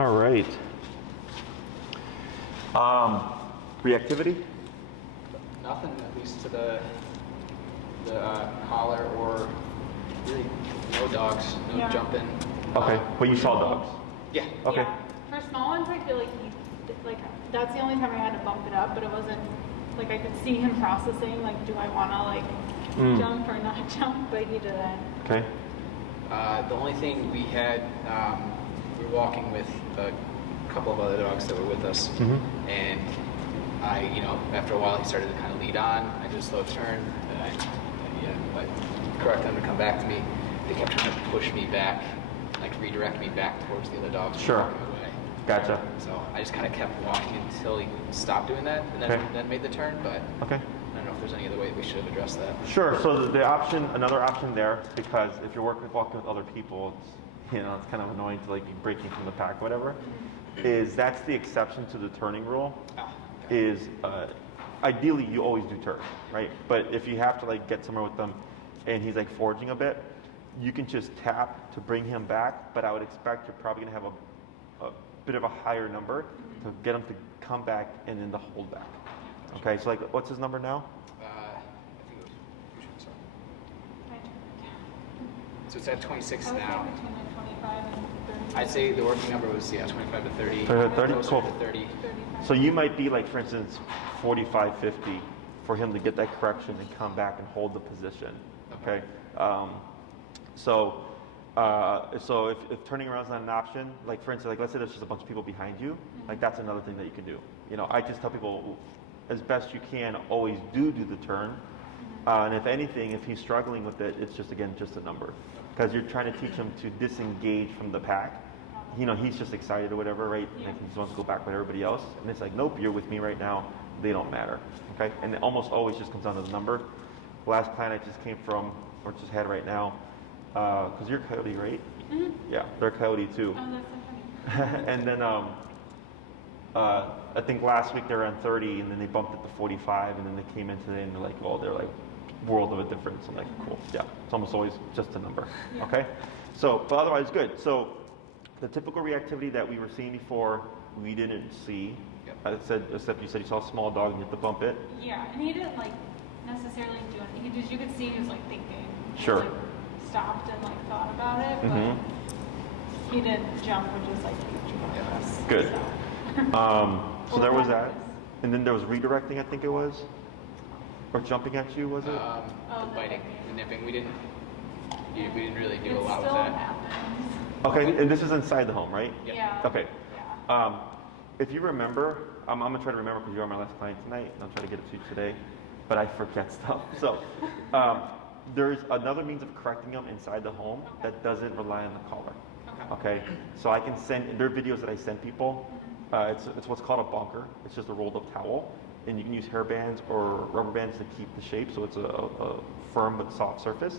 All right. Reactivity? Nothing, at least to the collar, or really no dogs, no jumping. Okay, but you saw dogs? Yeah. Okay. Yeah. For small ones, I feel like that's the only time I had to bump it up, but it wasn't like I could see him processing, like, do I want to jump or not jump, but he didn't. Okay. The only thing we had, we were walking with a couple of other dogs that were with us, and after a while he started to kind of lead on. I did a slow turn, and I correct them to come back to me. They kept trying to push me back, like redirect me back towards the other dogs. Sure. Walking away. Gotcha. So I just kind of kept walking until he stopped doing that, and then made the turn. But Okay. I don't know if there's any other way we should have addressed that. Sure. So another option there, because if you're walking with other people, it's kind of annoying to like be breaking from the pack, whatever. Is that's the exception to the turning rule. Is ideally you always do turn, right? But if you have to like get somewhere with them, and he's like foraging a bit, you can just tap to bring him back. But I would expect you're probably gonna have a bit of a higher number to get him to come back and then the hold back. Okay, so like, what's his number now? I think it was. So it's at 26 I would now. say between like 25 and 30. I'd say the working number was 25 to 30. 30, Closer cool. to 30. 35. So you might be like, for instance, 45, 50 for him to get that correction and come back and hold the position. Okay. So if turning around is not an option, like for instance, like let's say there's just a bunch of people behind you, like that's another thing that you can do. I just tell people, as best you can, always do the turn. And if anything, if he's struggling with it, it's just a number, because you're trying to teach him to disengage from the pack. He's just excited or whatever, right? Like he just wants to go back with everybody else, and it's like, nope, you're with me right now. They don't matter, okay? And it almost always just comes down to the number. Last client I just came from, or just had right now, because you're Kodi, right? Yeah, they're Kodi too. Oh, that's so funny. And then I think last week they were on 30, and then they bumped it to 45, and then they came in today and they're like, they're like world of a difference. I'm like, cool, yeah. It's almost always just a number, okay? So, but otherwise good. So the typical reactivity that we were seeing before, we didn't see. Except you said you saw a small dog and you had to bump it. Yeah, and he didn't like necessarily do anything. You could see he was like thinking. Sure. He, like, stopped and like thought about it, but he didn't jump, which is like huge for us. Good. So there was that, and then there was redirecting. I think it was, or jumping at you, was it? The biting, the nipping. We didn't really do a lot It with still that. happens. Okay, and this is inside the home, right? Yeah. Okay. Yeah. If you remember, I'm gonna try to remember because you're my last client tonight, and I'll try to get it to you today, but I forget stuff. So there's another means of correcting them inside the home that doesn't rely on the collar. Okay. So I can send. There are videos that I send people. It's what's called a bonker. It's just a rolled up towel, and you can use hair bands or rubber bands to keep the shape, so it's a firm but soft surface,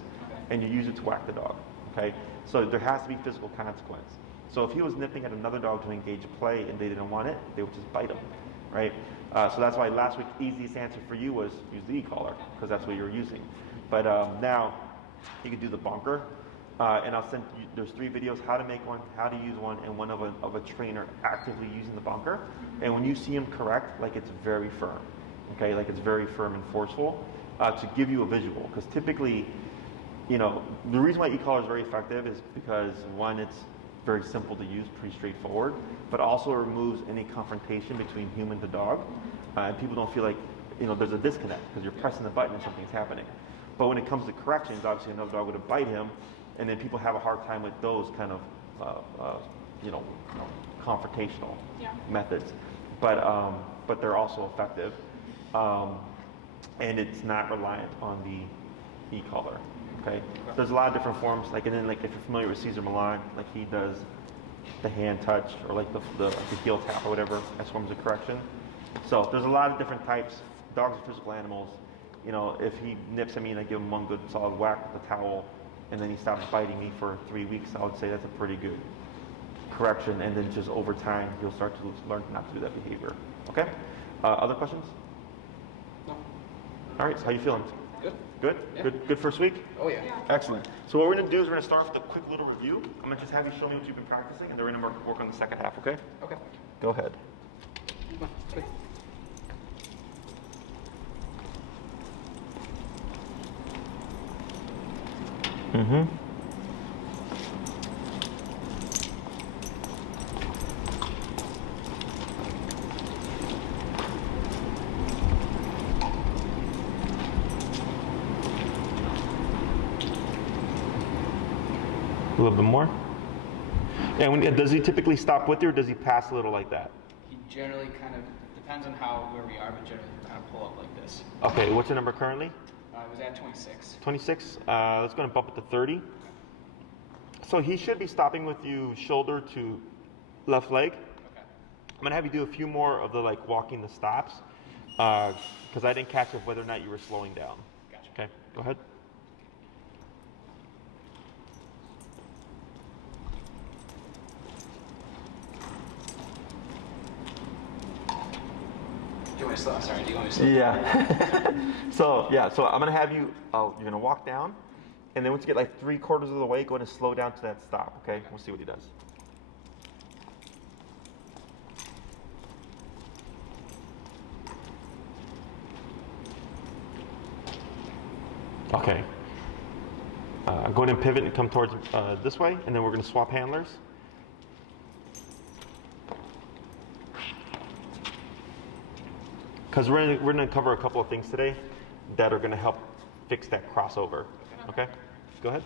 and you use it to whack the dog. Okay. So there has to be physical consequence. So if he was nipping at another dog to engage play and they didn't want it, they would just bite him, right? So that's why last week, easiest answer for you was use the e-collar, because that's what you were using. But now you can do the bonker, and I'll send you, there's 3 videos, how to make one, how to use one, and one of a trainer actively using the bonker. And when you see him correct, like it's very firm, okay? Like it's very firm and forceful to give you a visual, because typically, the reason why e-collar is very effective is because, one, it's very simple to use, pretty straightforward, but also it removes any confrontation between human to dog, and people don't feel like there's a disconnect because you're pressing the button and something's happening. But when it comes to corrections, obviously another dog would bite him, and then people have a hard time with those kind of confrontational methods. But they're also effective, and it's not reliant on the e-collar. Okay, there's a lot of different forms. Like, and then like if you're familiar with Cesar Millan, like he does the hand touch or like the heel tap or whatever as forms of correction. So there's a lot of different types. Dogs are physical animals. If he nips at me and I give him one good solid whack with the towel, and then he stops biting me for 3 weeks, I would say that's a pretty good correction. And then just over time, he'll start to learn not to do that behavior. Okay. Other questions? No. All right. So how you feeling? Good. Good? Yeah. Good first week? Oh, yeah. Yeah. Excellent. So what we're going to do is we're going to start with a quick little review. I'm going to just have you show me what you've been practicing, and then we're going to work on the second half, okay? Okay. Go ahead. Come on, quick. Mm-hmm. A little bit more. And does he typically stop with you, or does he pass a little like that? He generally kind of, depends on where we are, but generally kind of pull up like this. Okay, what's your number currently? I was at 26. 26. Let's go and bump it to 30. So he should be stopping with you shoulder to left leg. Okay. I'm going to have you do a few more of the like walking the stops because I didn't catch up whether or not you were slowing down. Gotcha. Okay, go ahead. Do you want me to slow? Sorry, do you want me to slow? Yeah. so I'm gonna have you. You're gonna walk down, and then once you get like 3/4 of the way, go ahead and slow down to that stop. Okay. We'll see what he does. Okay. Go ahead and pivot and come towards this way, and then we're gonna swap handlers. Because we're gonna cover a couple of things today that are gonna help fix that crossover. Okay? Go ahead.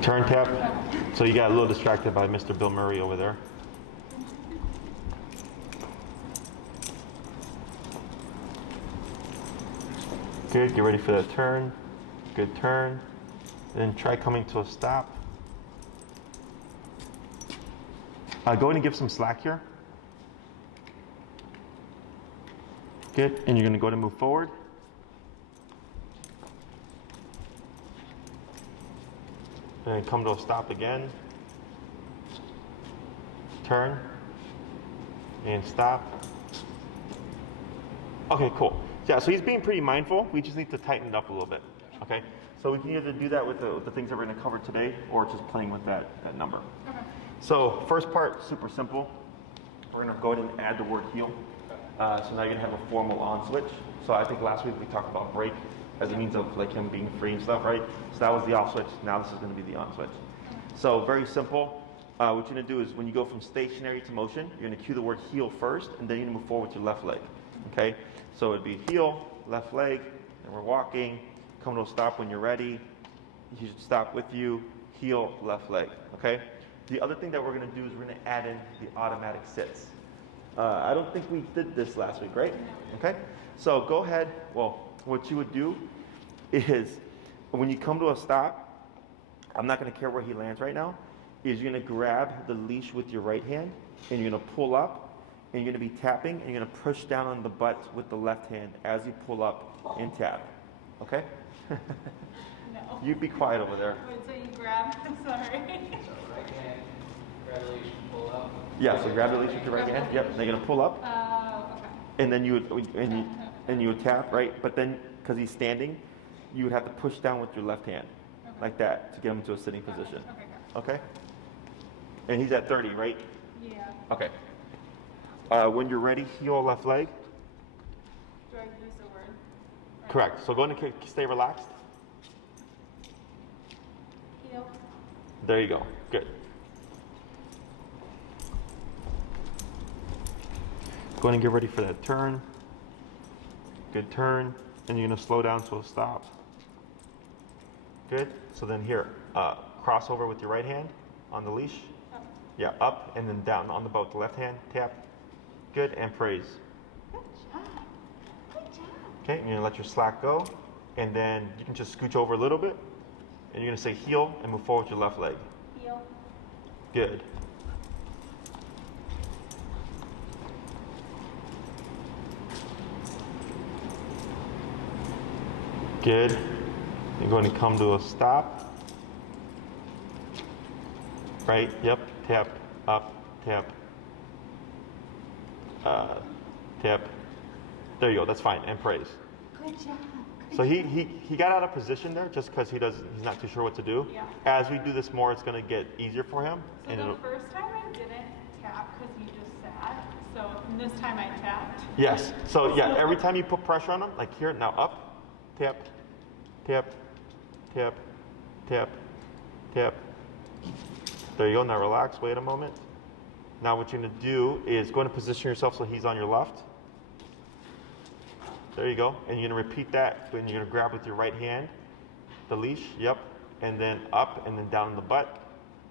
Turn tap. So you got a little distracted by Mr. Bill Murray over there. Good, get ready for that turn. Good turn. Then try coming to a stop. Go ahead and give some slack here. Good, and you're gonna go ahead and move forward. And come to a stop again. Turn. And stop. Okay, cool. Yeah, so he's being pretty mindful. We just need to tighten it up a little bit. Okay? So we can either do that with the things that we're going to cover today, or just playing with that number. Okay. So first part, super simple. We're going to go ahead and add the word heel. So now you're going to have a formal on switch. So I think last week we talked about break as a means of like him being free and stuff, right? So that was the off switch. Now this is going to be the on switch. So very simple. What you're going to do is when you go from stationary to motion, you're going to cue the word heel first, and then you're going to move forward with your left leg. Okay? So it'd be heel, left leg, and we're walking. Come to a stop when you're ready. He should stop with you. Heel, left leg. Okay? The other thing that we're going to do is we're going to add in the automatic sits. I don't think we did this last week, right? Okay? So go ahead. Well, what you would do is when you come to a stop, I'm not going to care where he lands right now, is you're going to grab the leash with your right hand, and you're going to pull up, and you're going to be tapping, and you're going to push down on the butt with the left hand as you pull up and tap. Okay? No. You be quiet over there. Wait, so you grab? Sorry. So right hand, grab the leash, pull up. Yeah, so grab the leash with your right hand. Yep, they're going to pull up, Okay. and then you would tap, right? But then, because he's standing, you would have to push down with your left hand, like that, to get him to a sitting position. Okay, got Okay? And he's at 30, right? it. Yeah. Okay. When you're ready, heel left leg. Do I use the word? Or- Correct. So go ahead and stay relaxed. Heel. There you go. Good. Go ahead and get ready for that turn. Good turn. And you're going to slow down to a stop. Good. So then here, cross over with your right hand on the leash. Up. Yeah, up and then down on the boat. The left hand, tap. Good, and praise. Good job. Good job. Okay, and you're gonna let your slack go, and then you can just scooch over a little bit, and you're gonna say heel and move forward with your left leg. Heel. Good. Good. You're going to come to a stop. Right, yep, tap, up, tap, tap. There you go, that's fine, and praise. Good job. So he got out of position there just because he's not too sure what to do. Yeah. As we do this more, it's going to get easier for him. So and the first time I didn't tap because you just sat. So this time I tapped. Yes. So yeah, every time you put pressure on him, like here, now up, tap, tap, tap, tap, tap. There you go. Now relax. Wait a moment. Now what you're going to do is go and position yourself so he's on your left. There you go. And you're going to repeat that. And you're going to grab with your right hand the leash. Yep. And then up and then down in the butt.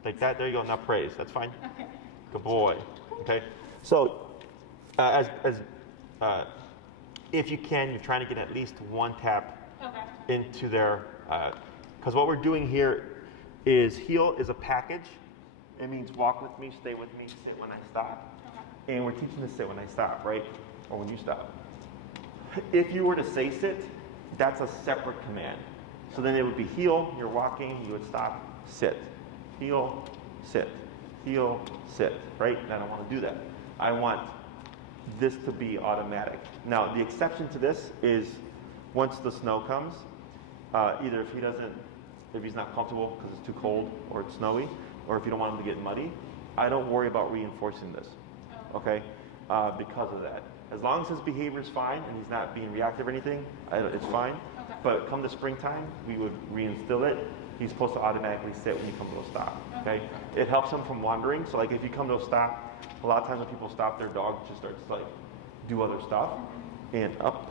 Like that. There you go. Now praise. That's fine. Okay. Good boy. Okay. So if you can, you're trying to get at least one tap into their, because what we're doing here is heel is a package. It means walk with me, stay with me, sit when I stop. And we're teaching to sit when I stop, right? Or when you stop. If you were to say sit, that's a separate command. So then it would be heel, you're walking, you would stop, sit. Heel, sit. Heel, sit, right? And I don't want to do that. I want this to be automatic. Now, the exception to this is once the snow comes, either if he's not comfortable because it's too cold or it's snowy, or if you don't want him to get muddy, I don't worry about reinforcing this, okay? Because of that. As long as his behavior is fine and he's not being reactive or anything, it's fine. Okay. But come the springtime, we would reinstill it. He's supposed to automatically sit when you come to a stop, okay? It helps him from wandering. So like if you come to a stop, a lot of times when people stop, their dog just starts to like do other stuff. And up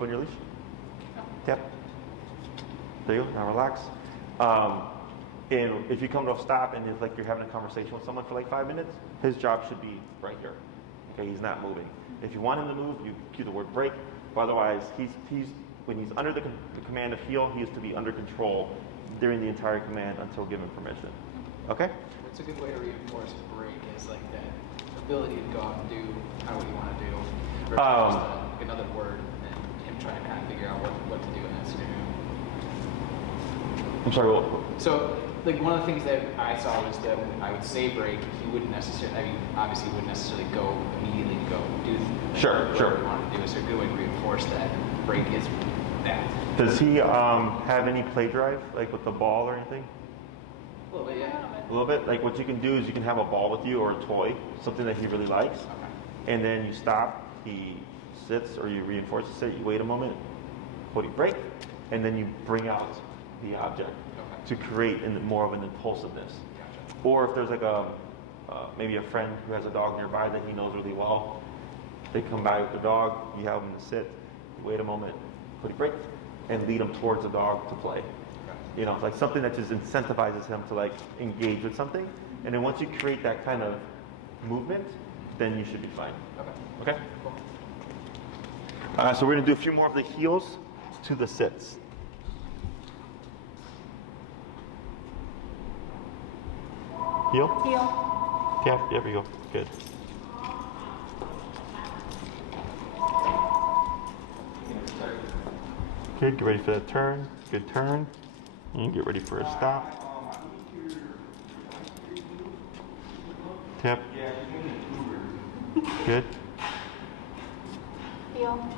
on your leash. Tap. There you go, now relax. And if you come to a stop and it's like you're having a conversation with someone for like 5 minutes, his job should be right here. Okay, he's not moving. If you want him to move, you cue the word break. But otherwise, when he's under the command of heel, he is to be under control during the entire command until given permission. Okay? What's a good way to reinforce break is like that ability to go out and do how you want to do versus just another word and him trying to kind of figure out what to do in that scenario. I'm sorry, what? So, like one of the things that I saw was that when I would say break, he wouldn't necessarily, I mean, obviously he wouldn't necessarily go immediately to go do whatever he wanted to do. So a good way to reinforce that break is that. Does he have any play drive, like with the ball or anything? A little bit, yeah. A little bit? Like what you can do is you can have a ball with you or a toy, something that he really likes. Okay. And then you stop, he sits, or you reinforce the sit, you wait a moment, Kodi break, and then you bring out the object to create more of an impulsiveness. Gotcha. Or if there's like maybe a friend who has a dog nearby that he knows really well, they come by with the dog, you have them to sit, you wait a moment, Kodi break, and lead them towards the dog to play. You know, it's like something that just incentivizes him to like engage with something. And then once you create that kind of movement, then you should be fine. Okay? Cool. So we're gonna do a few more of the heels to the sits. Heel? Heel. Yeah, there we go. Good. Good, get ready for that turn. Good turn. And get ready for a stop. Tap. Good. Heel.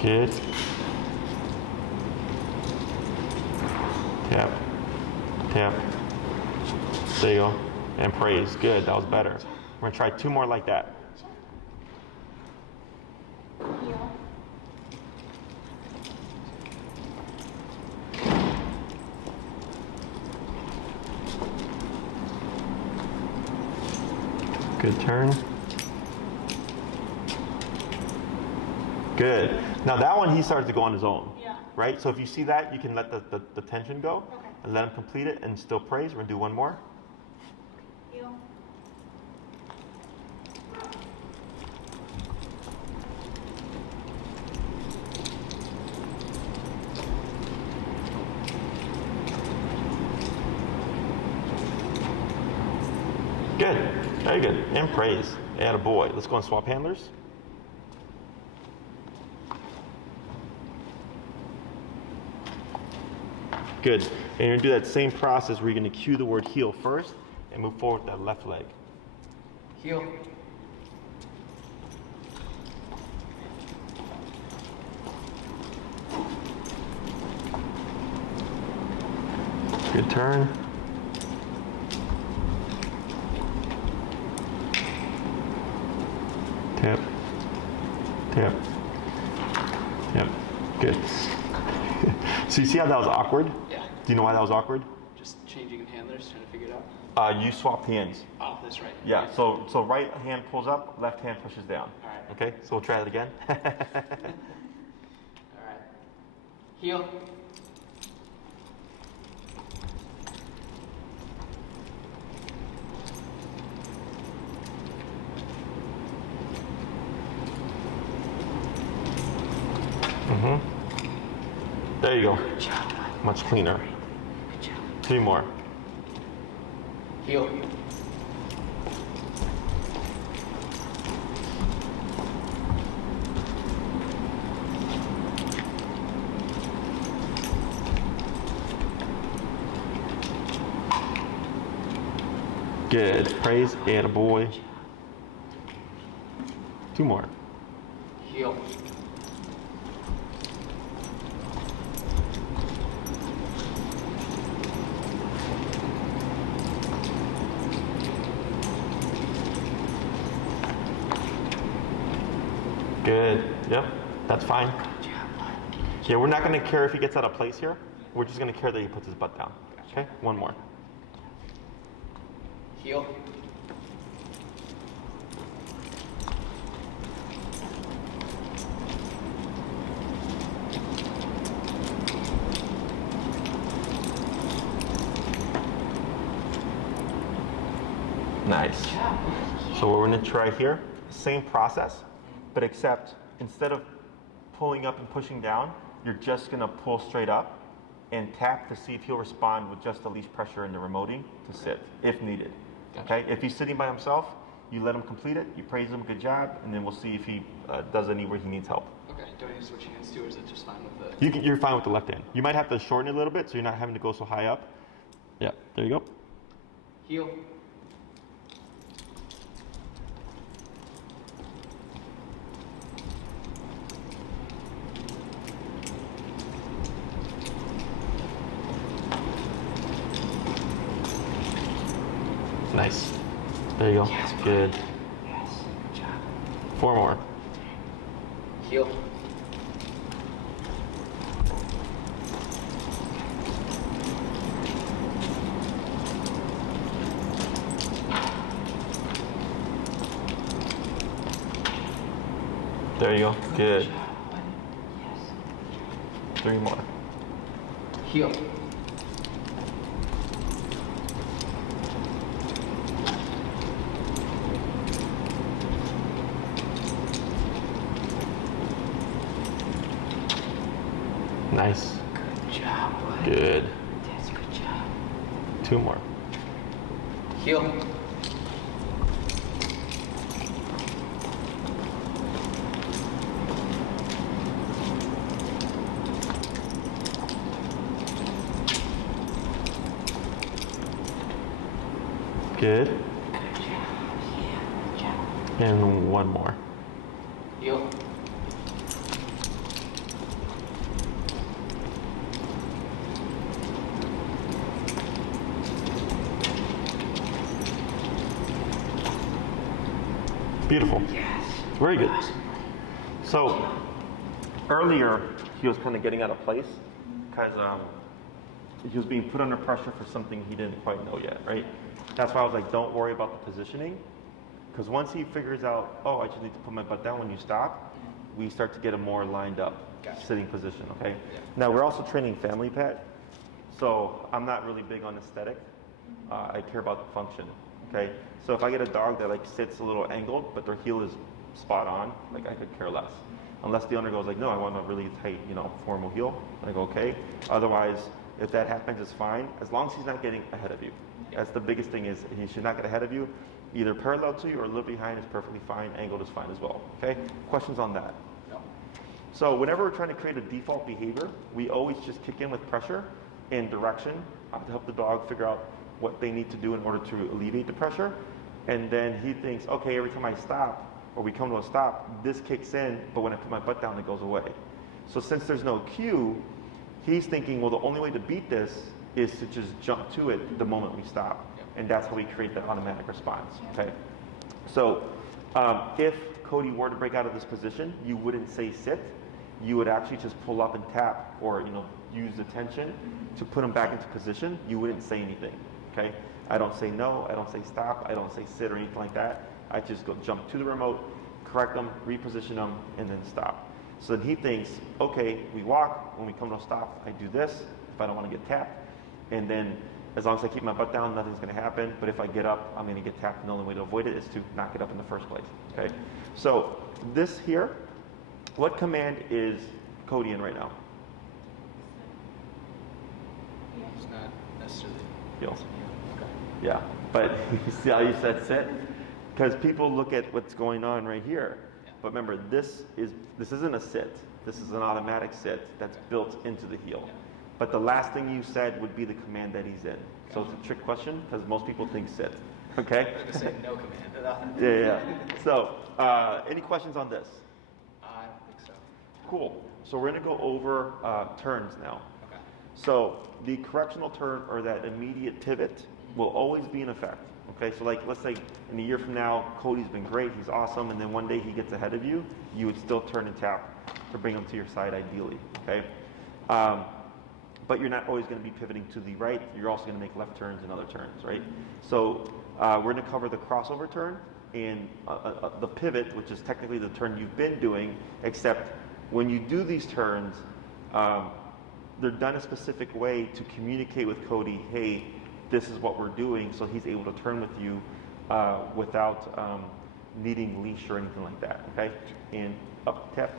Good. Tap. Tap. There you go. And praise. Good. That was better. We're going to try 2 more like that. Heel. Good turn. Good. Now that one he started to go on his own. Yeah. Right? So if you see that, you can let the tension go Okay. and let him complete it and still praise. We're going to do 1 more. Heel. Good. Very good. And praise. And a boy. Let's go and swap handlers. Good. And you're going to do that same process where you're going to cue the word heel first and move forward with that left leg. Heel. Good turn. Tap. Tap. Tap. Good. So you see how that was awkward? Yeah. Do you know why that was awkward? Just changing in handlers, trying to figure it out. You swap hands. Oh, that's right. Yeah, so right hand pulls up, left hand pushes down. All right. Okay, so we'll try that again. All right. Heel. There you go. Good job. Much cleaner. Good job. 3 more. Heel. Good. Praise and a boy. 2 more. Heel. Good. Yep. That's fine. Yeah, we're not going to care if he gets out of place here. We're just going to care that he puts his butt down. Okay? 1 more. Heel. Nice. So what we're going to try here, same process, but except instead of pulling up and pushing down, you're just going to pull straight up and tap to see if he'll respond with just the leash pressure and the remoting to sit, if needed. Gotcha. Okay? If he's sitting by himself, you let him complete it, you praise him, good job, and then we'll see if he does anywhere he needs help. Okay. Do I need to switch hands too, or is it just fine with the? You're fine with the left hand. You might have to shorten it a little bit so you're not having to go so high up. Yeah, there you go. Heel. Nice. There you go. Yes, Good. Yes. Good job. 4 more. Heel. There you go. Good. Yes. 3 more. Heel. Nice. Good job, bud. Good. That's a good job. 2 more. Heel. Good. Good job. Yeah. Good job. And 1 more. Heel. Beautiful. Yes. Very good. So earlier he was kind of getting out of place because he was being put under pressure for something he didn't quite know yet, right? That's why I was like, don't worry about the positioning, because once he figures out, oh, I just need to put my butt down when you stop, we start to get a more lined up sitting position, okay? Yeah. Now we're also training family pet, so I'm not really big on aesthetic. I care about the function, okay? So if I get a dog that like sits a little angled, but their heel is spot on, like I could care less. Unless the owner goes like, no, I want a really tight, formal heel. And I go, okay. Otherwise, If that happens, it's fine, as long as he's not getting ahead of you. That's the biggest thing, is he should not get ahead of you. Either parallel to you or a little behind is perfectly fine. Angled is fine as well. Okay? Questions on that? No. So whenever we're trying to create a default behavior, we always just kick in with pressure and direction to help the dog figure out what they need to do in order to alleviate the pressure. And then he thinks, okay, every time I stop or we come to a stop, this kicks in, but when I put my butt down, it goes away. So since there's no cue, he's thinking, well, the only way to beat this is to just jump to it the moment we stop. And that's how we create that automatic response, okay? So if Kodi were to break out of this position, you wouldn't say sit. You would actually just pull up and tap, or use the tension to put him back into position. You wouldn't say anything, okay? I don't say no, I don't say stop, I don't say sit or anything like that. I just go jump to the remote, correct them, reposition them, and then stop. So then he thinks, okay, we walk, when we come to a stop, I do this, if I don't want to get tapped, and then as long as I keep my butt down, nothing's going to happen, but if I get up, I'm going to get tapped, and the only way to avoid it is to not get up in the first place, okay? So this here, what command is Kodi in right now? It's not necessarily. Heel. Okay. Yeah, but you see how you said sit? Because people look at what's going on right here. But remember, this isn't a sit. This is an automatic sit that's built into the heel. But the last thing you said would be the command that he's in. So it's a trick question, because most people think sit. Okay? I was going to say no command. Yeah. So, any questions on this? I don't think so. Cool. So we're going to go over turns now. Okay. So the correctional turn, or that immediate pivot, will always be in effect. Okay, so let's say in a year from now, Kodi's been great, he's awesome, and then one day he gets ahead of you, you would still turn and tap to bring him to your side ideally, okay? But you're not always going to be pivoting to the right, you're also going to make left turns and other turns, right? So we're going to cover the crossover turn and the pivot, which is technically the turn you've been doing, except when you do these turns, they're done a specific way to communicate with Kodi, hey, this is what we're doing, so he's able to turn with you without needing leash or anything like that, okay? And up, tap,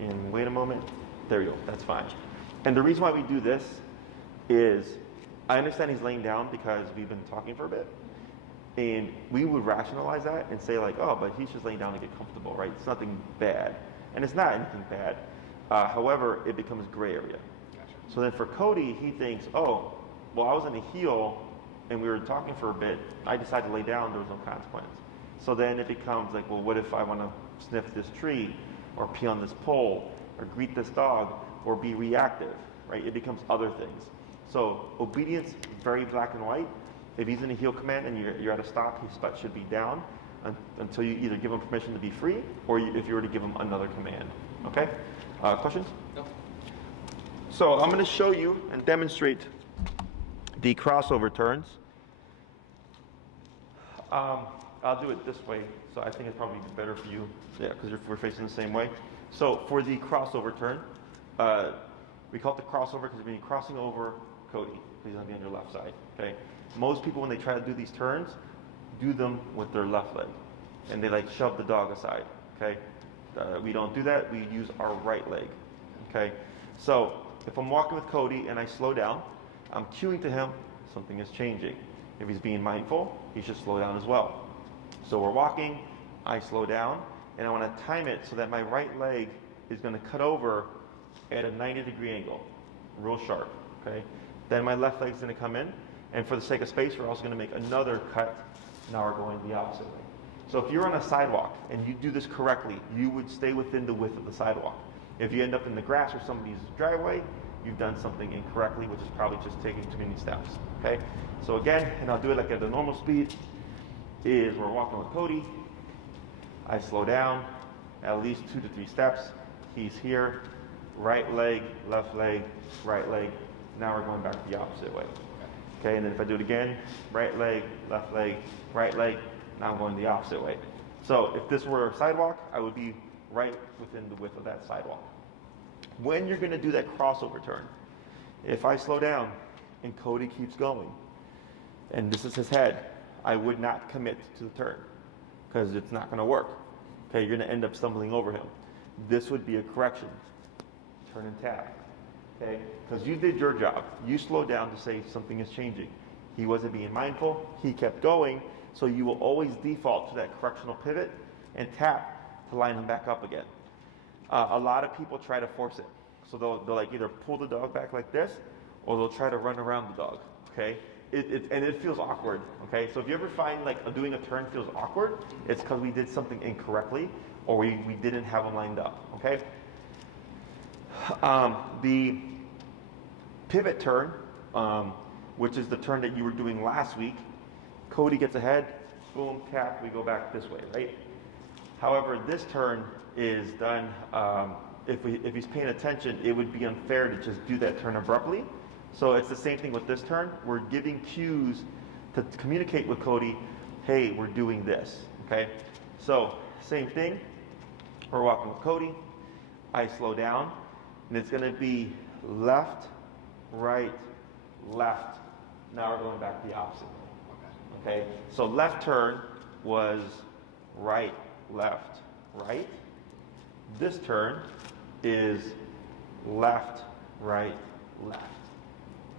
and wait a moment. There you go, that's fine. And the reason why we do this is, I understand he's laying down because we've been talking for a bit, and we would rationalize that and say like, oh, but he's just laying down to get comfortable, right? It's nothing bad. And it's not anything bad. However, it becomes gray area. Gotcha. So then for Kodi, he thinks, oh, well, I was in a heel and we were talking for a bit. I decided to lay down, there was no consequence. So then it becomes like, well, what if I want to sniff this tree or pee on this pole or greet this dog or be reactive, right? It becomes other things. So obedience, very black and white. If he's in a heel command and you're at a stop, his butt should be down until you either give him permission to be free or if you were to give him another command, okay? Questions? No. So I'm going to show you and demonstrate the crossover turns. I'll do it this way, so I think it's probably better for you, yeah, because we're facing the same way. So for the crossover turn, we call it the crossover because you're crossing over Kodi. He's going to be on your left side, okay? Most people, when they try to do these turns, do them with their left leg, and they like shove the dog aside, okay? We don't do that, we use our right leg, okay? So if I'm walking with Kodi and I slow down, I'm cueing to him, something is changing. If he's being mindful, he should slow down as well. So we're walking, I slow down, and I want to time it so that my right leg is going to cut over at a 90-degree angle, real sharp, okay? Then my left leg is going to come in, and for the sake of space, we're also going to make another cut. Now we're going the opposite way. So if you're on a sidewalk and you do this correctly, you would stay within the width of the sidewalk. If you end up in the grass or somebody's driveway, you've done something incorrectly, which is probably just taking too many steps, okay? So again, and I'll do it like at the normal speed, is we're walking with Kodi, I slow down, at least 2 to 3 steps, he's here, right leg, right leg, now we're going back the opposite way. Okay, and then if I do it again, right leg, right leg, now I'm going the opposite way. So if this were a sidewalk, I would be right within the width of that sidewalk. When you're going to do that crossover turn, if I slow down and Kodi keeps going, and this is his head, I would not commit to the turn because it's not going to work. Okay, you're going to end up stumbling over him. This would be a correction. Turn and tap. okay? Because you did your job. You slowed down to say something is changing. He wasn't being mindful. He kept going. So you will always default to that correctional pivot and tap to line him back up again. A lot of people try to force it. So they'll like either pull the dog back like this, or they'll try to run around the dog, okay? And it feels awkward, okay? So if you ever find like doing a turn feels awkward, it's because we did something incorrectly, or we didn't have them lined up, okay? The pivot turn, which is the turn that you were doing last week, Kodi gets ahead, boom, tap, we go back this way, right? However, this turn is done, if he's paying attention, it would be unfair to just do that turn abruptly. So it's the same thing with this turn. We're giving cues to communicate with Kodi, hey, we're doing this, okay? So same thing, we're walking with Kodi, I slow down, and it's gonna be left, right, left. Now we're going back the opposite way, okay? So left turn was right, left, right. This turn is left, right, left.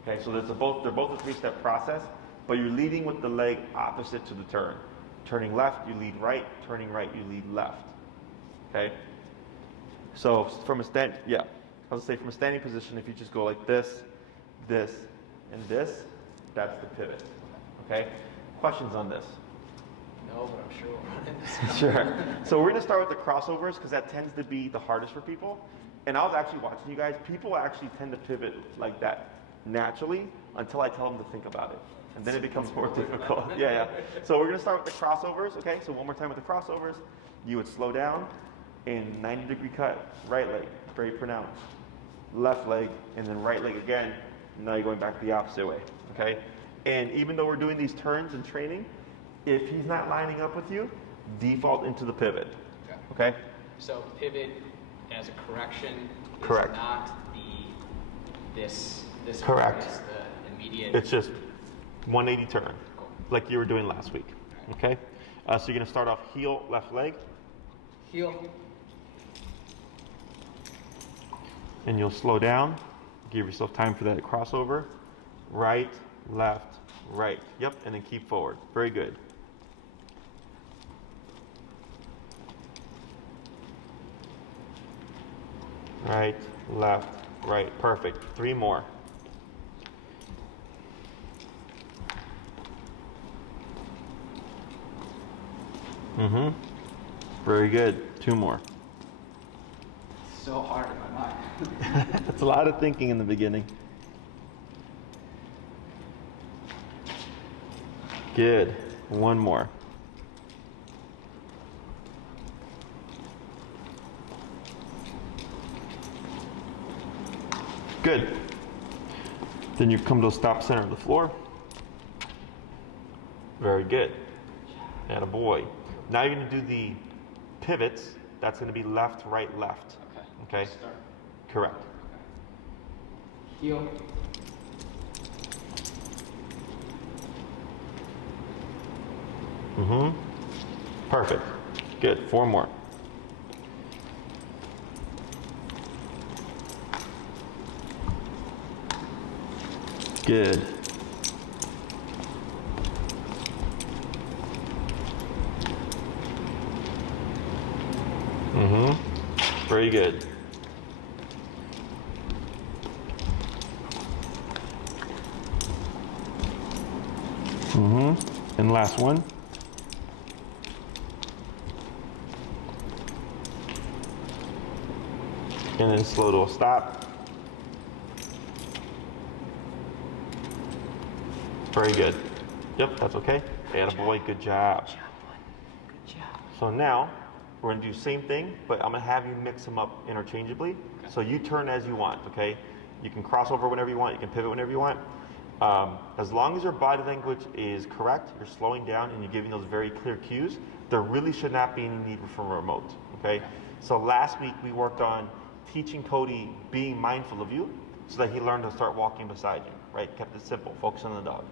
Okay, so they're both a 3-step process, but you're leading with the leg opposite to the turn. Turning left, you lead right. Turning right, you lead left. Okay. So from a from a standing position, if you just go like this, this, and this, that's the pivot. Okay. Questions on this? No, but I'm sure we'll run into some. Sure. So we're going to start with the crossovers because that tends to be the hardest for people. And I was actually watching you guys. People actually tend to pivot like that naturally until I tell them to think about it. And then it becomes more difficult. Yeah. So we're going to start with the crossovers. Okay, so one more time with the crossovers. You would slow down and 90-degree cut. Right leg, very pronounced. Left leg, and then right leg again. Now you're going back the opposite way. Okay? And even though we're doing these turns in training, if he's not lining up with you, default into the pivot. Okay? So pivot as a correction Correct. is not this Correct. is the immediate. It's just 180 turn, Cool. like you were doing last week. Okay? So you're going to start off heel, left leg, Heel. and you'll slow down. Give yourself time for that crossover. Right, left, right. Yep, and then keep forward. Very good. Right, left, right. Perfect. 3 more. Very good. 2 more. So hard in my mind. That's a lot of thinking in the beginning. Good. 1 more. Good. Then you come to a stop center of the floor. Very good. Attaboy. Now you're going to do the pivots. That's going to be left, right, left. Okay? Start. Correct. Heel. Perfect. Good. 4 more. Good. Very good. And last one. And then slow to a stop. Very good. Yep, that's okay. Attaboy, good job. Good job. So now, we're gonna do the same thing, but I'm gonna have you mix them up interchangeably. Okay. So you turn as you want, okay? You can cross over whenever you want, you can pivot whenever you want. As long as your body language is correct, you're slowing down and you're giving those very clear cues, there really should not be any need for a remote, okay? So last week we worked on teaching Kodi being mindful of you so that he learned to start walking beside you, right? Kept it simple, focus on the dog.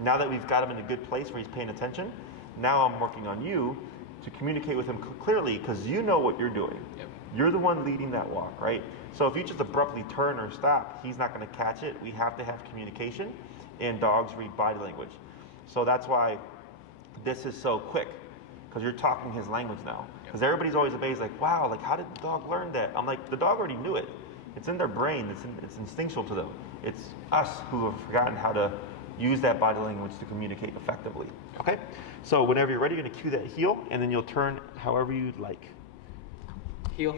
Now that we've got him in a good place where he's paying attention, now I'm working on you to communicate with him clearly because you know what you're doing. Yep. You're the one leading that walk, right? So if you just abruptly turn or stop, he's not going to catch it. We have to have communication, and dogs read body language. So that's why this is so quick, because you're talking his language now. Because everybody's always amazed, like, wow, like how did the dog learn that? I'm like, the dog already knew it. It's in their brain. It's instinctual to them. It's us who have forgotten how to use that body language to communicate effectively. Okay? So whenever you're ready, you're going to cue that heel, and then you'll turn however you'd like. Heel.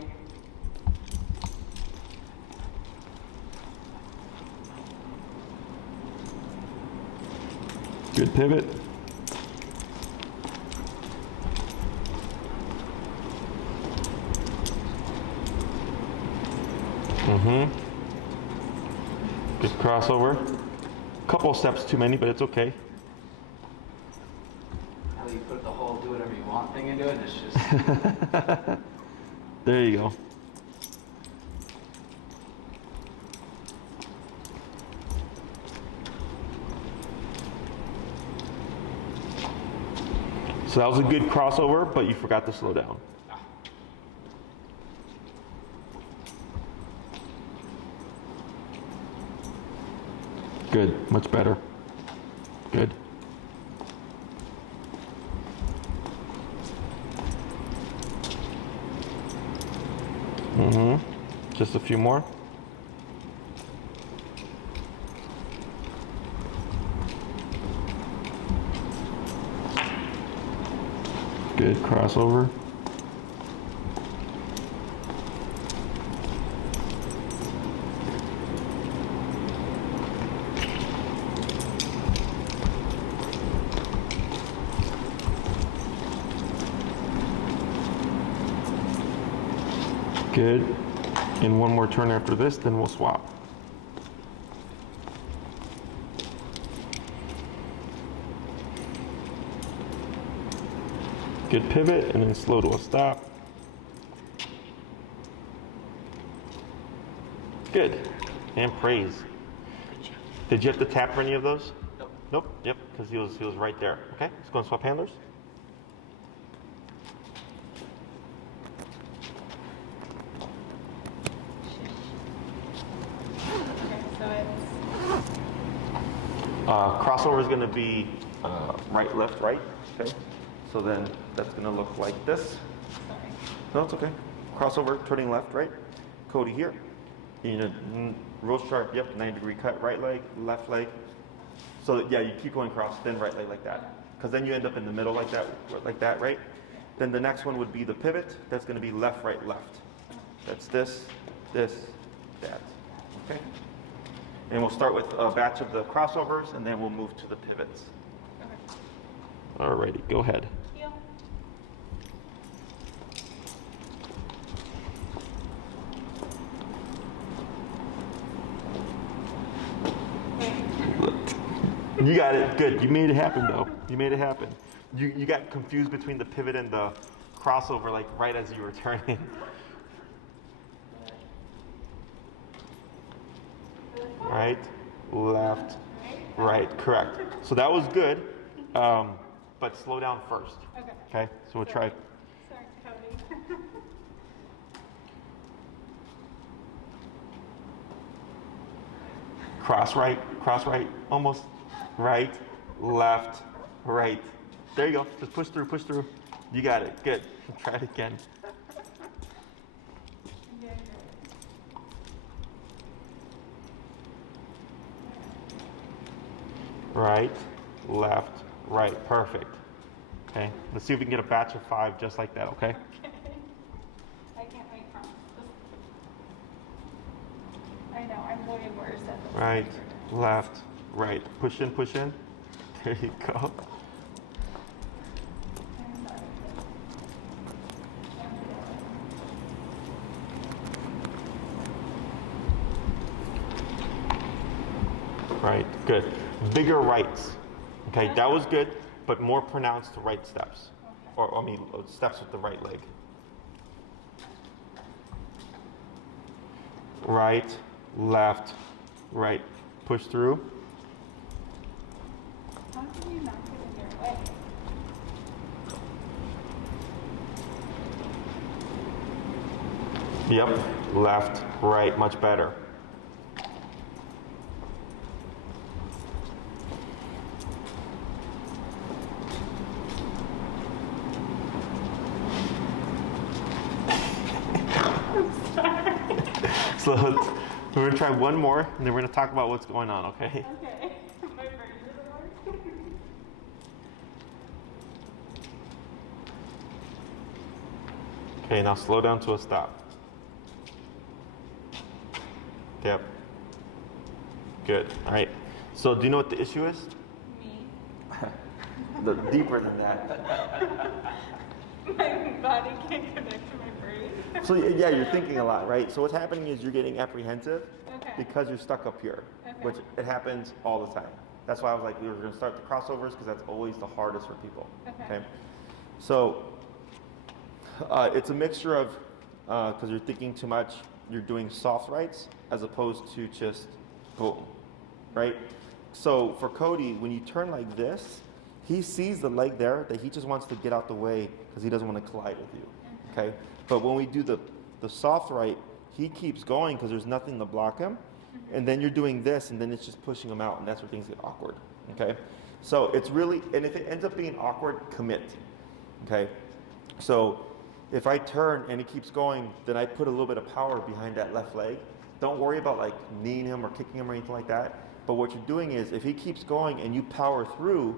Good pivot. Good crossover. Couple steps too many, but it's okay. How do you put the whole do whatever you want thing into it? It's just There you go. So that was a good crossover, but you forgot to slow down. Good, much better. Good. Just a few more. Good crossover. Good. And one more turn after this, then we'll swap. Good pivot, and then slow to a stop. Good. And praise. Did you have to tap for any of those? Nope. Nope. Yep, because he was right there. Okay, let's go and swap handlers. Crossover is going to be right, left, right. Okay. So then that's going to look like this. Sorry. No, it's okay. Crossover, turning left, right. Kodi here. In a real sharp, yep, 90-degree cut. Right leg, left leg. So yeah, you keep going cross, then right leg like that. Because then you end up in the middle like that, right? Then the next one would be the pivot. That's going to be left, right, left. That's this, that. Okay. And we'll start with a batch of the crossovers, and then we'll move to the pivots. Okay. Alrighty, go ahead. Heel. You got it. Good. You made it happen, though. You made it happen. You got confused between the pivot and the crossover, like right as you were turning. Right, left, right. Correct. So that was good, but slow down first. Okay. Okay. So we'll try. Sorry, Kodi. Cross right, almost. Right, left, right. There you go. Just push through, push through. You got it. Good. Try it again. Right, left, right. Perfect. Okay. Let's see if we can get a batch of 5 just like that, okay? Okay. I can't wait for this. I know, I'm way worse at this. Right, left, right. Push in, push in. There you go. Right, good. Bigger rights. Okay, that was good, but more pronounced right steps. Or, I mean, steps with the right leg. Right, left, right. Push through. How can you not get in your way? Yep, left, right, much better. So we're gonna try one more, and then we're gonna talk about what's going on, okay? Okay. My brain doesn't work. Okay, now slow down to a stop. Yep. Good. All right. So do you know what the issue is? Me. The deeper than that. My body can't connect to my brain. So yeah, you're thinking a lot, right? So what's happening is you're getting apprehensive Okay. because you're stuck up here, Okay. which it happens all the time. That's why I was like, we were going to start the crossovers because that's always the hardest for people. Okay. So it's a mixture of because you're thinking too much, you're doing soft rights as opposed to just boom, right? So for Kodi, when you turn like this, he sees the leg there that he just wants to get out the way because he doesn't want to collide with you, okay? But when we do the soft right, he keeps going because there's nothing to block him. And then you're doing this, and then it's just pushing him out, and that's where things get awkward, okay? So it's really, and if it ends up being awkward, commit, okay? So if I turn and he keeps going, then I put a little bit of power behind that left leg. Don't worry about like kneeing him or kicking him or anything like that. But what you're doing is if he keeps going and you power through,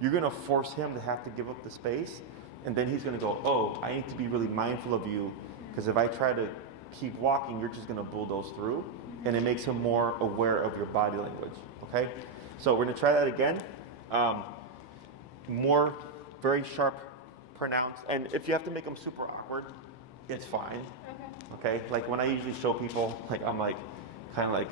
you're gonna force him to have to give up the space. And then he's gonna go, oh, I need to be really mindful of you because if I try to keep walking, you're just gonna bulldoze through. And it makes him more aware of your body language, okay? So we're gonna try that again. More very sharp, pronounced. And if you have to make them super awkward, it's fine, okay? Like when I usually show people, like I'm like, kind of like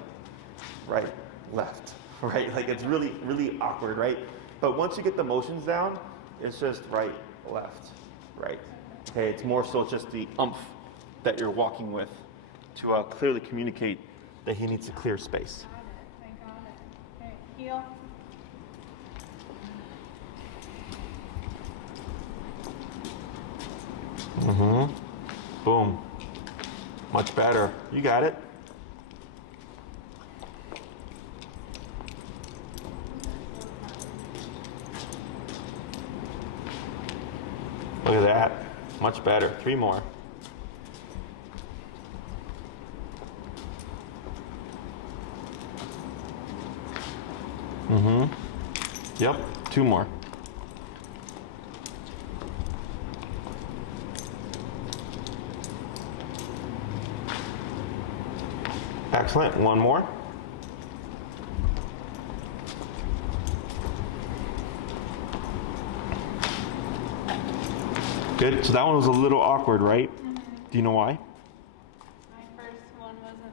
right, left, right? Like it's really, really awkward, right? But once you get the motions down, it's just right, left, right. Okay, it's more so just the umph that you're walking with to clearly communicate that he needs to clear space. I got it. Okay, heel. Mm-hmm. Boom. Much better. You got it. Look at that. Much better. 3 more. Mm-hmm. Yep. 2 more. Excellent. 1 more. Good. So that one was a little awkward, right? Mm-hmm. Do you know why? My first one wasn't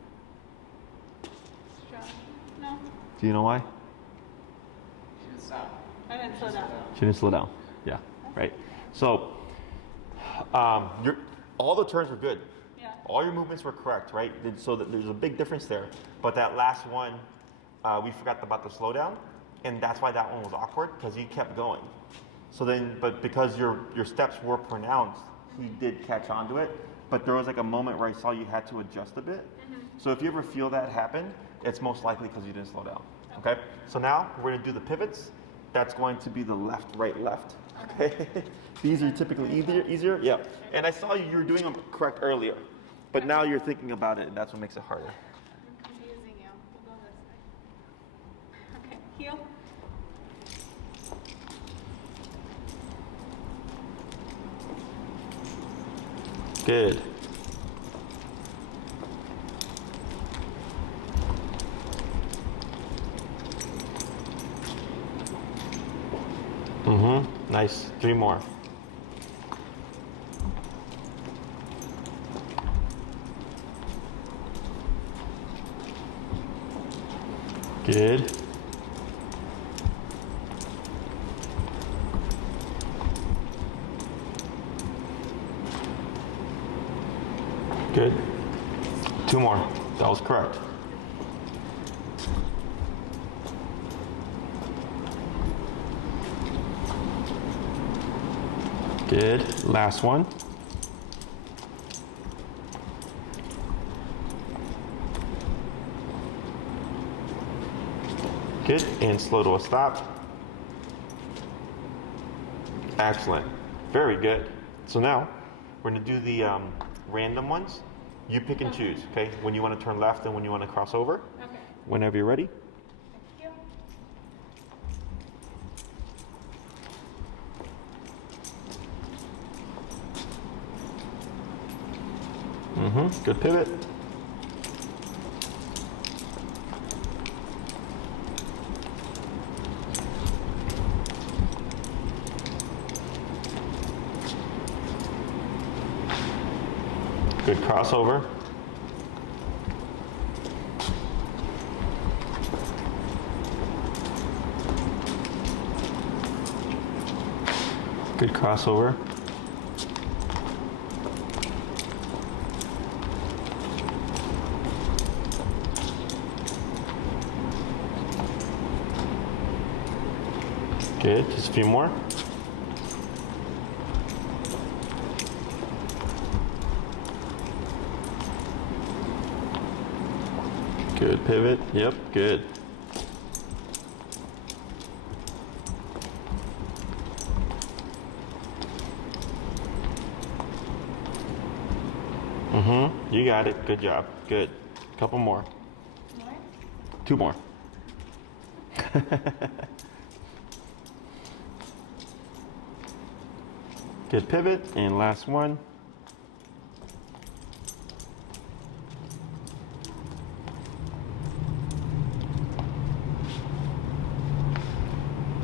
strong. No, Do you know why? She didn't stop. I didn't slow down. She didn't slow down. Yeah. Right. So all the turns were good. Yeah. All your movements were correct, right? So there's a big difference there. But that last one, we forgot about the slowdown, and that's why that one was awkward because he kept going. So then, but because your steps were pronounced, he did catch on to it. But there was like a moment where I saw you had to adjust a bit. Mm-hmm. So if you ever feel that happen, it's most likely because you didn't slow down. Okay. So now we're gonna do the pivots. That's going to be the left, right, left. Okay. These are typically easier. Yeah. And I saw you were doing them correct earlier, but now you're thinking about it, and that's what makes it harder. I'm confusing you. We'll go this way. Okay, heel. Good. Mm-hmm. Nice. 3 more. Good. Good. 2 more. That was correct. Good. Last one. Good, and slow to a stop. Excellent, very good. So now, we're gonna do the random ones. You pick and choose, okay? When you wanna turn left and when you wanna cross over. Okay. Whenever you're ready. Thank you. Good pivot. Good crossover. Good crossover. Good, just a few more. Good pivot, yep, good. You got it, good job, good. Couple more. More? 2 more. Good pivot, and last one.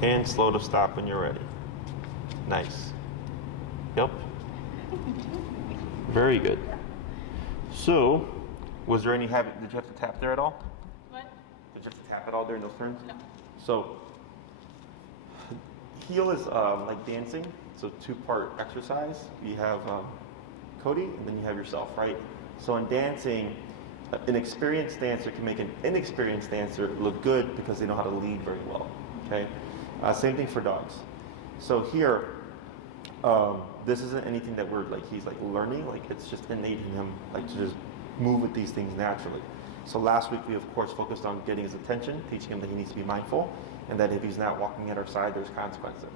And slow to stop when you're ready. Nice. Yep. Very good. So, was there any habit, did you have to tap there at all? What? Did you have to tap at all during those turns? No. So, heel is like dancing. So 2-part exercise. You have Kodi and then you have yourself, right? So in dancing, an experienced dancer can make an inexperienced dancer look good because they know how to lead very well, okay? Same thing for dogs. So here, this isn't anything that he's learning, it's just innate in him, to just move with these things naturally. So last week we of course focused on getting his attention, teaching him that he needs to be mindful, and that if he's not walking at our side, there's consequences.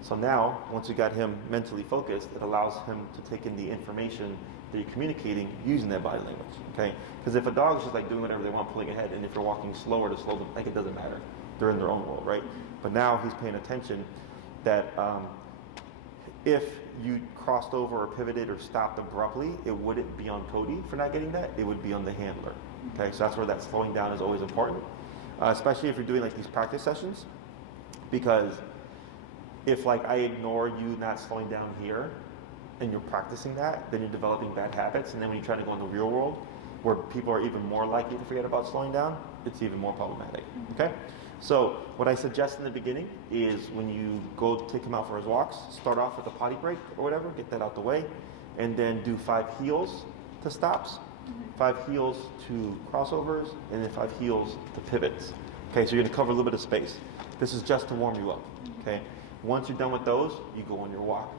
So now, once we got him mentally focused, it allows him to take in the information that you're communicating using that body language, okay? Because if a dog is just doing whatever they want, pulling ahead, and if you're walking slower to slow them, it doesn't matter. They're in their own world, right? But now he's paying attention that if you crossed over or pivoted or stopped abruptly, it wouldn't be on Kodi for not getting that, it would be on the handler, okay? So that's where that slowing down is always important, especially if you're doing these practice sessions, because if I ignore you not slowing down here and you're practicing that, then you're developing bad habits. And then when you try to go in the real world where people are even more likely to forget about slowing down, it's even more problematic, okay? So what I suggest in the beginning is when you go take him out for his walks, start off with a potty break or whatever, get that out the way, and then do 5 heels to stops, 5 heels to crossovers, and then 5 heels to pivots. Okay, so you're gonna cover a little bit of space. This is just to warm you up, okay? Once you're done with those, you go on your walk.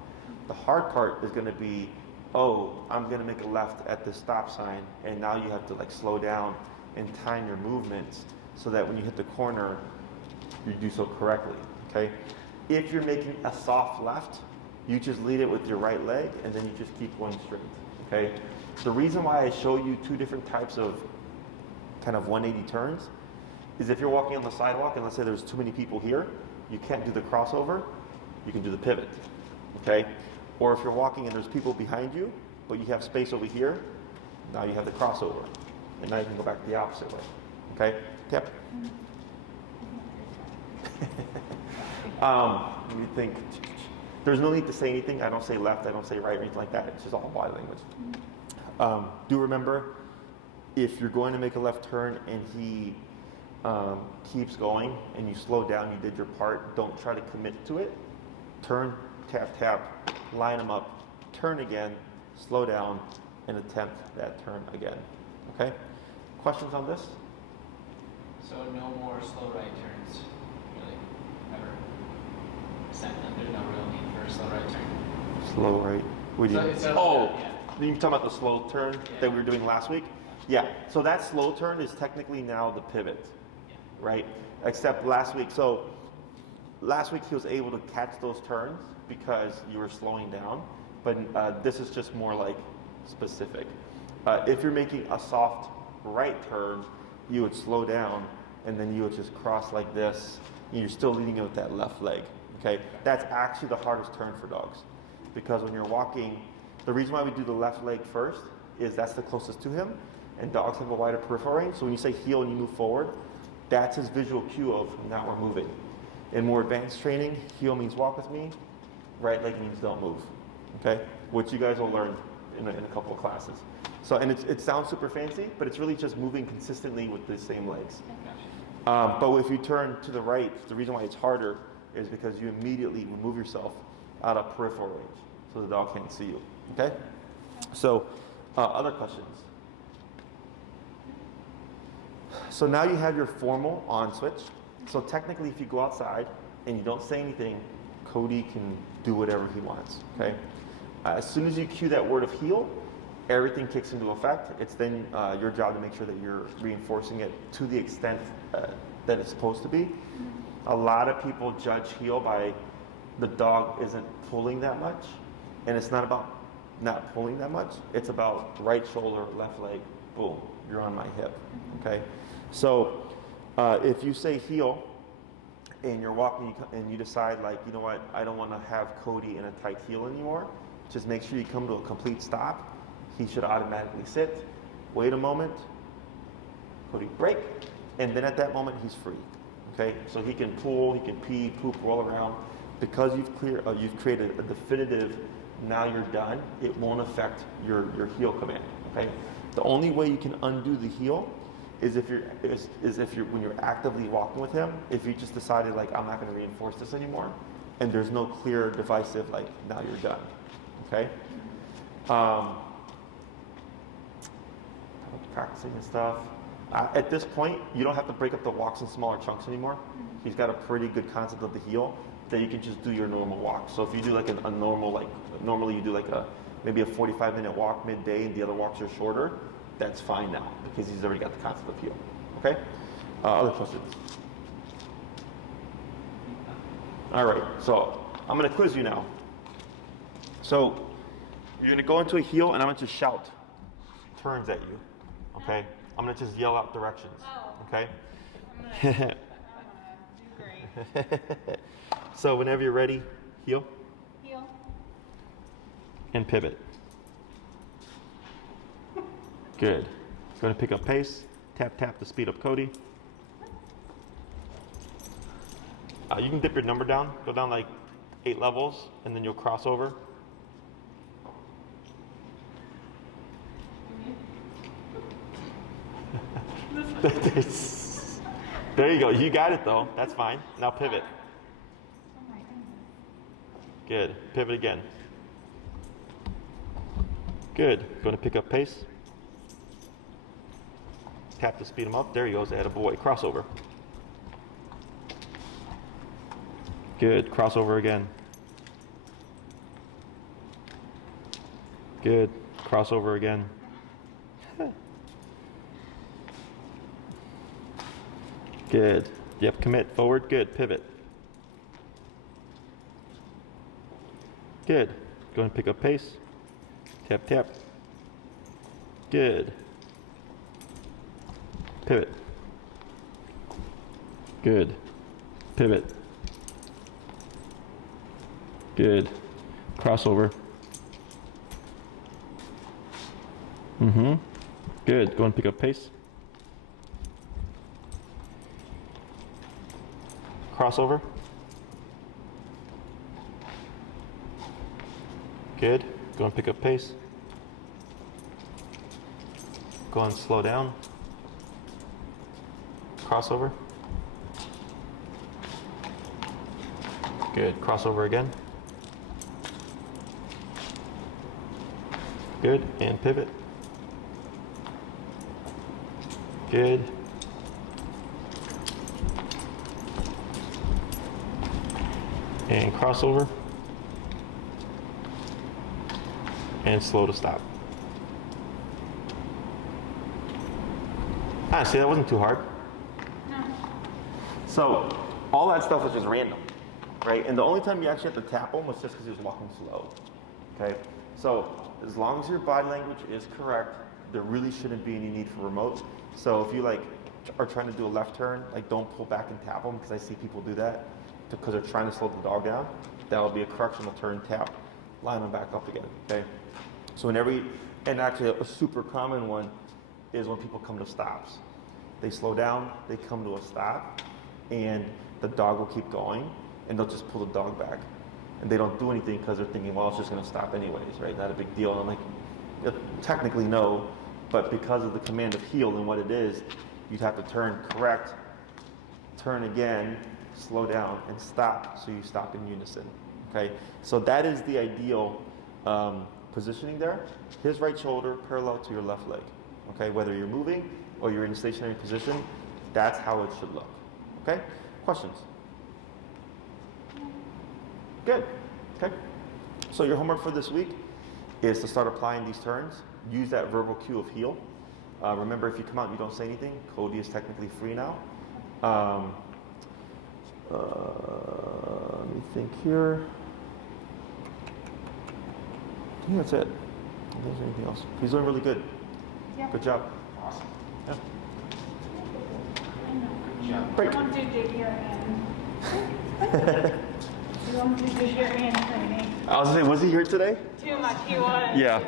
The hard part is going to be, I'm going to make a left at the stop sign, and now you have to slow down and time your movements so that when you hit the corner, you do so correctly, okay? If you're making a soft left, you just lead it with your right leg, and then you just keep going straight, okay? The reason why I show you 2 different types of kind of 180 turns is if you're walking on the sidewalk, and let's say there's too many people here, you can't do the crossover, you can do the pivot, okay? Or if you're walking and there's people behind you, but you have space over here, now you have the crossover. And now you can go back the opposite way, okay? Yep. Let me think. There's no need to say anything. I don't say left, I don't say right, or anything like that. It's just all body language. Do remember, if you're going to make a left turn and he keeps going and you slow down, you did your part, don't try to commit to it. Turn, tap, tap, line them up, turn again, slow down, and attempt that turn again, okay? Questions on this? So no more slow right turns, really, ever? There's no real need for a slow right turn. Slow right, what do you You're talking about the slow turn that we were doing last week? Yeah, so that slow turn is technically now the pivot, right? except last week. So last week he was able to catch those turns because you were slowing down, but this is just more like specific. If you're making a soft right turn, you would slow down and then you would just cross like this. And you're still leading it with that left leg. Okay, that's actually the hardest turn for dogs, because when you're walking, the reason why we do the left leg first is that's the closest to him, and dogs have a wider peripheral range. So when you say heel and you move forward, that's his visual cue of now we're moving. In more advanced training, heel means walk with me, right leg means don't move. Okay, which you guys will learn in a couple of classes. So, and it sounds super fancy, but it's really just moving consistently with the same legs. But if you turn to the right, the reason why it's harder is because you immediately remove yourself out of peripheral range, so the dog can't see you. Okay? So, other questions? So now you have your formal on switch. So technically, if you go outside and you don't say anything, Kodi can do whatever he wants. Okay? As soon as you cue that word of heel, everything kicks into effect. It's then your job to make sure that you're reinforcing it to the extent that it's supposed to be. A lot of people judge heel by the dog isn't pulling that much, and it's not about not pulling that much. It's about right shoulder, left leg, boom, you're on my hip. Okay, so if you say heel and you're walking and you decide, like, you know what, I don't want to have Kodi in a tight heel anymore, just make sure you come to a complete stop. He should automatically sit, wait a moment, Kodi break, and then at that moment he's free. Okay, so he can pull, he can pee, poop, roll around. Because you've created a definitive, now you're done, it won't affect your heel command. Okay, the only way you can undo the heel is if you're when you're actively walking with him. If you just decided, like, I'm not going to reinforce this anymore, and there's no clear divisive, like, now you're done. Okay. Practicing and stuff. At this point, you don't have to break up the walks in smaller chunks anymore. He's got a pretty good concept of the heel that you can just do your normal walk. So if you do like a normal, like normally you do like maybe a 45-minute walk midday and the other walks are shorter, that's fine now because he's already got the concept of heel. Okay? Other questions? All right, so I'm gonna quiz you now. So you're gonna go into a heel and I'm gonna just shout turns at you. Okay? I'm gonna just yell out directions. Okay? I'm gonna do great. So whenever you're ready, heel. Heel. And pivot. Good. Going to pick up pace. Tap, tap to speed up Kodi. You can dip your number down. Go down like 8 levels, and then you'll cross over. There you go. You got it, though. That's fine. Now pivot. Good. Pivot again. Good. Going to pick up pace. Tap to speed him up. There he goes. Attaboy. Crossover. Good. Crossover again. Good. Crossover again. Good. Yep. Commit. Forward. Good. Pivot. Good. Go and pick up pace. Tap, tap. Good. Pivot. Good. Pivot. Good. Crossover. Good. Go and pick up pace. Crossover. Good. Go and pick up pace. Go and slow down. Crossover. Good. Crossover again. Good. And pivot. Good. And crossover. And slow to stop. Honestly, that wasn't too hard. No. So all that stuff is just random, right? And the only time you actually have to tap them was just because he was walking slow, okay? So as long as your body language is correct, there really shouldn't be any need for remote. So if you like are trying to do a left turn, like don't pull back and tap them, because I see people do that because they're trying to slow the dog down. That will be a correctional turn, tap, line them back up again, okay? So and actually a super common one is when people come to stops. They slow down, they come to a stop, and the dog will keep going, and they'll just pull the dog back. And they don't do anything because they're thinking, well, it's just gonna stop anyways, right? Not a big deal. And I'm like, technically no, but because of the command of heel and what it is, you'd have to turn correct, turn again, slow down, and stop, so you stop in unison, okay? So that is the ideal positioning there. His right shoulder parallel to your left leg, okay? Whether you're moving or you're in a stationary position, that's how it should look, okay? Questions? Good, okay? So your homework for this week is to start applying these turns. Use that verbal cue of heel. Remember, if you come out and you don't say anything, Kodi is technically free now. Let me think here. I think that's it. I don't think there's anything else. He's doing really good. Yeah. Good job. Awesome. Yeah. Good job. Break. I want to do your hand. You want to do your hand training? I was gonna say, was he here today? Too much, he was. Yeah.